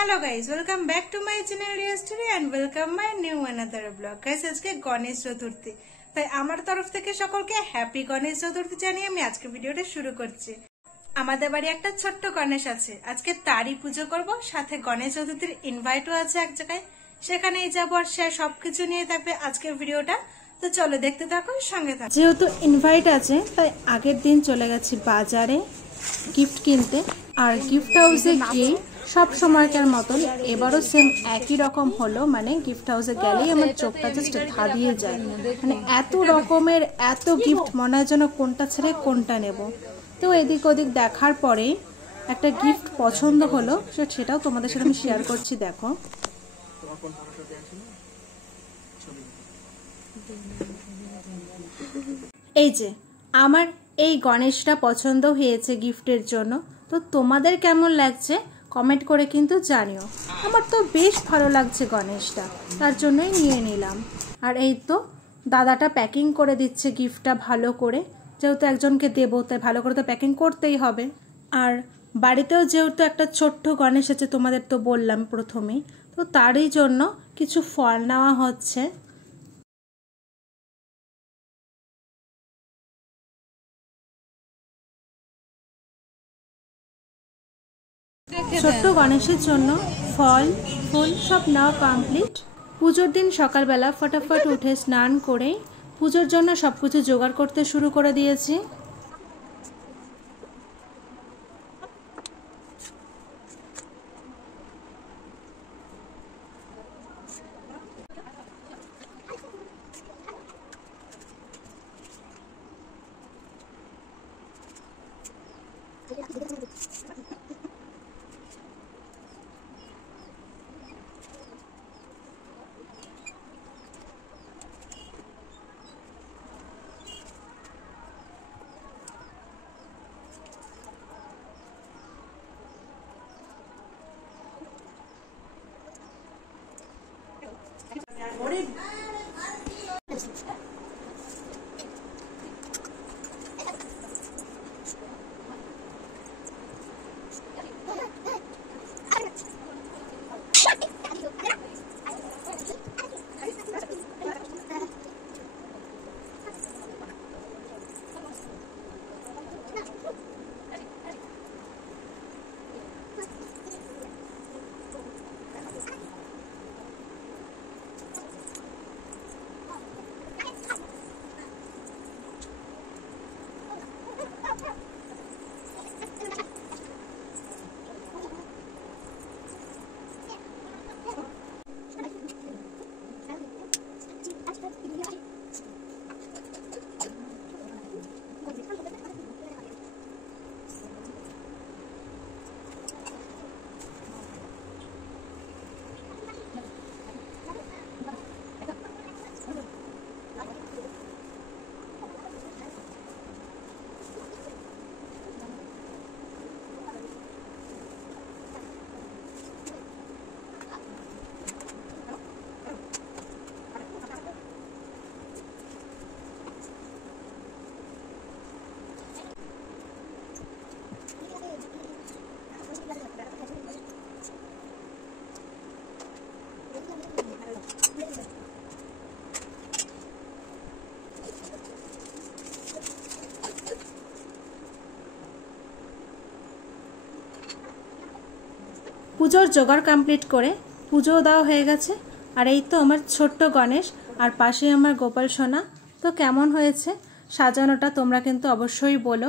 Hello guys, welcome back to my channel Riya story and welcome my new another vlog. Guys আজকে গণেশ চতুর্থী, তাই আমার তরফ থেকে সকলকে হ্যাপি গণেশ চতুর্থী জানিয়ে আমি আজকে ভিডিওটা শুরু করছি। আমাদের বাড়ি একটা ছোট্ট গণেশ আছে, আজকে তারই পুজো করব, সাথে গণেশ চতুর্থীর ইনভাইটও আছে এক জায়গায়, সেখানেই যাবো আর সে সবকিছু নিয়ে থাকবে আজকের ভিডিওটা। তো চলো দেখতে থাকো, সঙ্গে থাকো। যেহেতু ইনভাইট আছে তাই আগের দিন চলে গেছি বাজারে গিফট কিনতে, আর গিফট হাউসে গিয়ে সব সময়কার মতন এবারও সেম একই রকম হলো। মানে গিফট হাউসে গেলেই আমার চোখটা জাস্ট ধাঁধিয়ে যায়, মানে এত রকমের এত গিফট, মনে হয় যেন কোনটা ছেড়ে কোনটা নেব। তো এদিক ওদিক দেখার পরে একটা গিফট পছন্দ হলো, সেটাও তোমাদের সাথে আমি শেয়ার করছি। দেখো, এই যে আমার এই গণেশটা পছন্দ হয়েছে গিফটের জন্য। তো তোমাদের কেমন লাগছে কমেন্ট করে কিন্তু জানিও। আমার তো বেশ ভালো লাগছে গণেশটা, তার জন্যই নিয়ে নিলাম। আর এই তো দাদাটা প্যাকিং করে দিচ্ছে গিফটটা ভালো করে, যেহেতু একজনকে দেবো তাই ভালো করে তো প্যাকিং করতেই হবে। আর বাড়িতেও যেহেতু একটা ছোট্ট গণেশ আছে, তোমাদের তো বললাম প্রথমেই, তো তারই জন্য কিছু ফল নেওয়া হচ্ছে। ছোট্ট গণেশের জন্য ফল ফুল সব নেওয়া কমপ্লিট। পুজোর দিন সকালবেলা ফটাফট উঠে স্নান করে পুজোর জন্য সবকিছু জোগাড় করতে শুরু করে দিয়েছি। পুজোর জোগাড় কমপ্লিট করে পুজো দেওয়া হয়ে গেছে। আর এই তো আমার ছোট্ট গণেশ, আর পাশে আমার গোপাল সোনা। তো কেমন হয়েছে সাজানোটা তোমরা কিন্তু অবশ্যই বলো।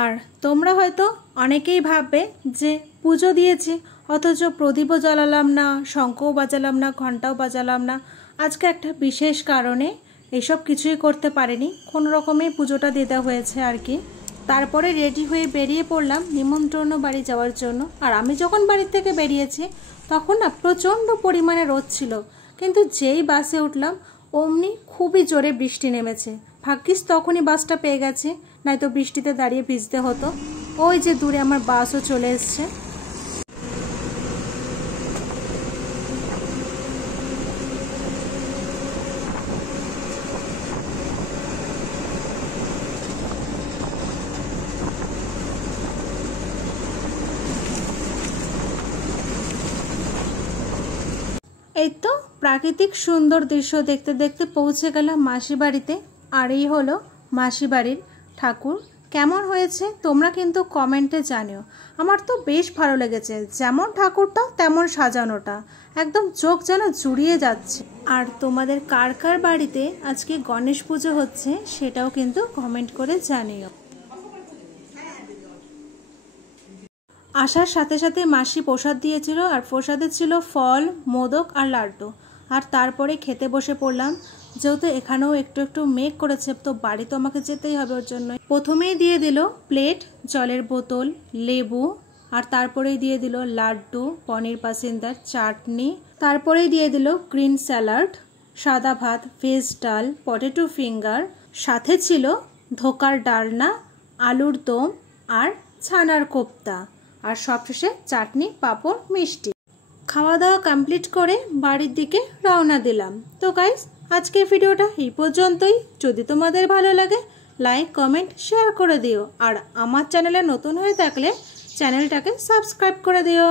আর তোমরা হয়তো অনেকেই ভাববে যে পুজো দিয়েছি অথচ প্রদীপও জ্বালালাম না, শঙ্খও বাজালাম না, ঘন্টাও বাজালাম না। আজকে একটা বিশেষ কারণে এসব কিছুই করতে পারিনি, কোনো রকমেই পুজোটা দিতে হয়েছে আর কি। তারপরে রেডি হয়ে বেরিয়ে পড়লাম নিমন্ত্রণ বাড়ি যাওয়ার জন্য। আর আমি যখন বাড়ি থেকে বেরিয়েছি তখন না প্রচণ্ড পরিমাণে রোদ ছিল, কিন্তু যেই বাসে উঠলাম অমনি খুবই জোরে বৃষ্টি নেমেছে। ভাগ্যিস তখনই বাসটা পেয়ে গেছে, নয়তো বৃষ্টিতে দাঁড়িয়ে ভিজতে হতো। ওই যে দূরে আমার বাসও চলে এসছে। এই তো প্রাকৃতিক সুন্দর দৃশ্য দেখতে দেখতে পৌঁছে গেলাম মাসি বাড়িতে। আর এই হলো মাসি বাড়ির ঠাকুর। কেমন হয়েছে তোমরা কিন্তু কমেন্টে জানিও। আমার তো বেশ ভালো লেগেছে, যেমন ঠাকুরটা তেমন সাজানোটা, একদম চোখ যেন জুড়িয়ে যাচ্ছে। আর তোমাদের কার কার বাড়িতে আজকে গণেশ পুজো হচ্ছে সেটাও কিন্তু কমেন্ট করে জানিও। আসার সাথে সাথে মাসি প্রসাদ দিয়েছিল, আর প্রসাদে ছিল ফল, মোদক আর লাড্ডু। আর তারপরে খেতে বসে পড়লাম। যেহেতু এখানেও একটু একটু মেঘ করেছে, তো বাড়ি তো আমাকে যেতেই হবে, ওর জন্য প্রথমেই দিয়ে দিল প্লেট, জলের বোতল, লেবু, আর তারপরেই দিয়ে দিল লাড্ডু, পনির পাসিন্দার, চাটনি, তারপরেই দিয়ে দিল গ্রিন স্যালাড, সাদা ভাত, ভেজ ডাল, পটেটো ফিঙ্গার, সাথে ছিল ধোকার ডালনা, আলুর দম আর ছানার কোপ্তা, আর সবশেষে চাটনি, পাঁপড়, মিষ্টি। খাওয়া দাওয়া কমপ্লিট করে বাড়ির দিকে রওনা দিলাম। তো গাইস, আজকের ভিডিওটা এই পর্যন্তই। যদি তোমাদের ভালো লাগে লাইক, কমেন্ট, শেয়ার করে দিও। আর আমার চ্যানেলে নতুন হয়ে থাকলে চ্যানেলটাকে সাবস্ক্রাইব করে দিও।